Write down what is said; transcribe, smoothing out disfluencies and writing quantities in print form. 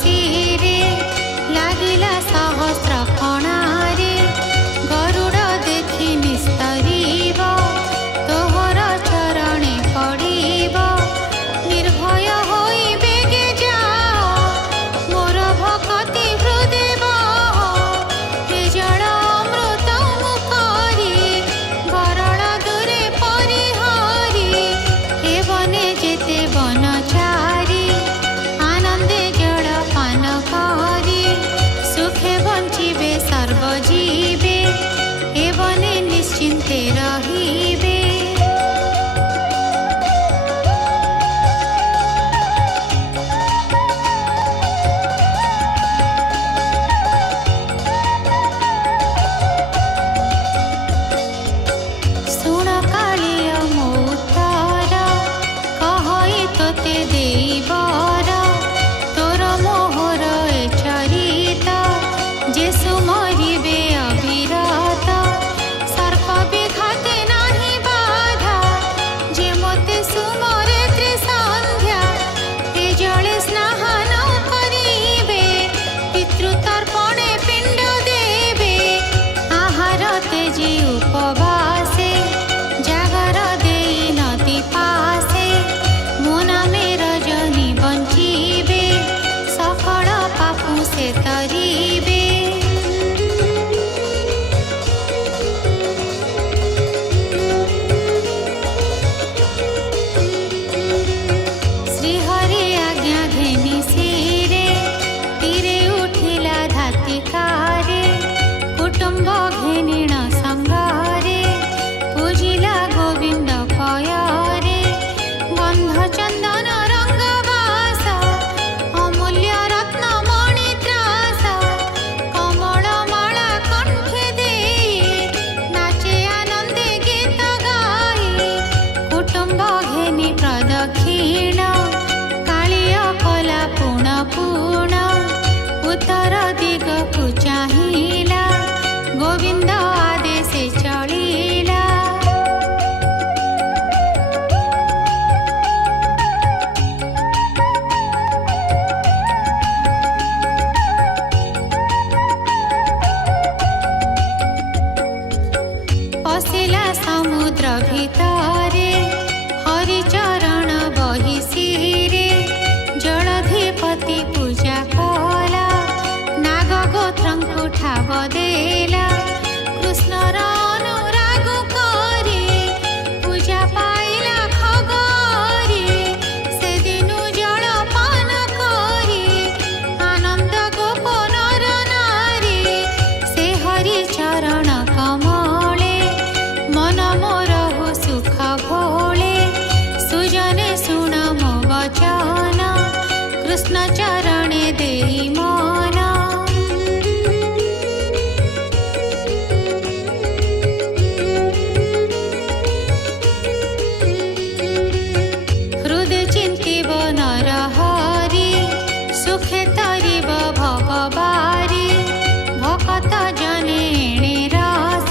शिरे लागिला सहस्र फणारे गरुड़ देखि निस्तरीब तोहर चरणे पड़िब निर्भय होई बेगे जाओ मोर भक्ति हृदेव हे जल अमृत मुखरी गरल दूरे परिहरी हे बने जेते बनचारी आनंदे जल पान करी सुखे बंचिबे सर्वजीवे हे बने निश्चिंते रहिबे। सुण कालिया मो उत्तर कहई तोते देईबर तोर मोहर ए चरित जेसु मरिबे अविरत सर्प विघाते नाही बाधा जे मते सुमरे त्रिसंध्या हे जले स्नान करिबे पितृतर्पणे पिंड देबे आहार तेजी उपवासे जागर देई नदी पासे मोना में रजनी बंचिबे सफल पापु से तरीबे। श्रीहरि आज्ञा घेनी शिरे तीरे उठिला धातिकारे कुटुंब घेनिण संगारे पूजिला गोविंद पयरे गंध चंदन रंगवास अमूल्य रत्न मणित्रास कमल माला कंठे देई नाचे आनंदे गीत गाई कुटुंब घेनी प्रदक्षिण कालिय कला पुण पुण उत्तर दिगकु चाहिला गोविंद आदेशे चलिला। पशिला समुद्र भितरे हरिचरण बहि शिरे जलधिपति पूजा कला नाग गोत्रंकु ठाव देला कृष्णर अनुराग करी पूजा पाइला खगरी से दिनु जल पान करी आनंद गोप नर नारी से हरि चरण कमले मन मोरहु सुख भोले सुजने सुन मो वचन कृष्ण चरण